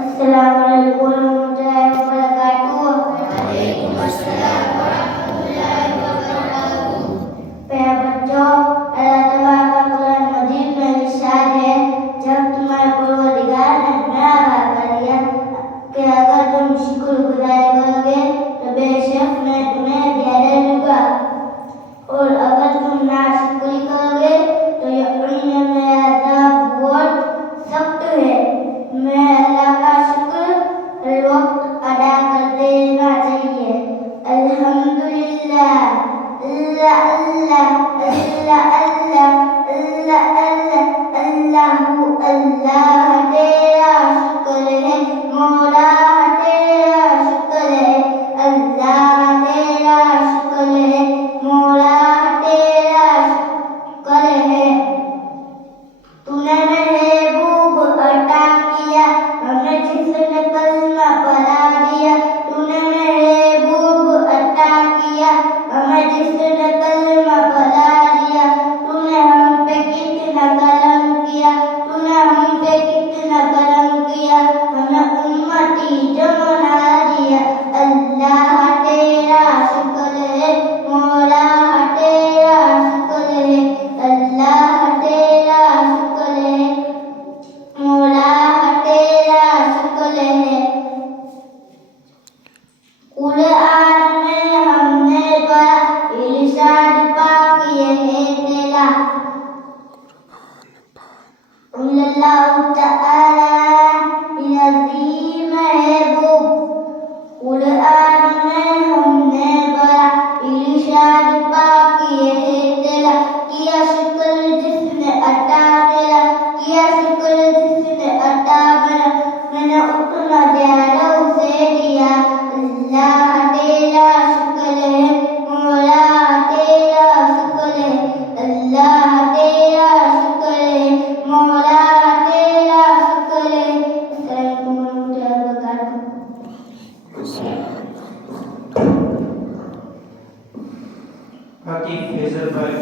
السلام علیکم ورحمۃ اللہ وبرکاتہ۔ وعلیکم السلام ورحمۃ اللہ وبرکاتہ۔ پیارے بچوں، اللہ تعالیٰ کا قرآن مجید میں ارشاد ہے، جب تمہارے پروردگار نے تمہیں آگاہ کر دیا کہ اگر تم شکر گزاری کرو گے تو بے شک میں تمہیں زیادہ دوں گا، اور اگر تم ناشکری کرو گے تو یقیناً میرا عذاب بہت سخت ہے۔ میں اللہ کا شکر ہر وقت ادا کرتے رہنا چاہیے۔ الحمدللہ، اللہ اللہ اللہ اللہ اللہ اللہ اللہ اللہ، تیرا شکر ہے مولا، تیرا شکر ہے اللہ، تیرا شکر ہے مولا، تیرا شکر ہے۔ تو نے محبوب عطا کیا ہمیں جس نے کلمہ پڑھا دیا، تو نے محبوب عطا کیا ہمیں جس نے کلمہ پڑھا دیا، تو نے ہم پہ کتنا کرم کیا، تو نے ہم پہ کتنا کرم کیا، ہمیں امتی جو بنا دیا۔ اللہ تیرا شکر ہے مولا، تیرا شکر ہے اللہ، تیرا شکر ہے مولا، تیرا شکر ہے۔ قرآن میں ہم نے پڑھا، ارشاد پاک یہ ہے تیرا، اللہ تعالی عظیم محبوب۔ قرآن میں ہم نے پڑھا، ارشاد پاک یہ ہے تیرا، کیا شکر جس نے عطا میرا، کیا شکر جس نے عطا میرا، میں نے اتنا زیادہ اسے دیا۔ اللہ تیرا شکر ہے مولا، تیرا شکر ہے اللہ، تیرا شکر ہے مولا، تیرا شکر ہے۔ السلام علیکم ورحمۃ اللہ وبرکاتہ۔ حقیق فیضل بھائی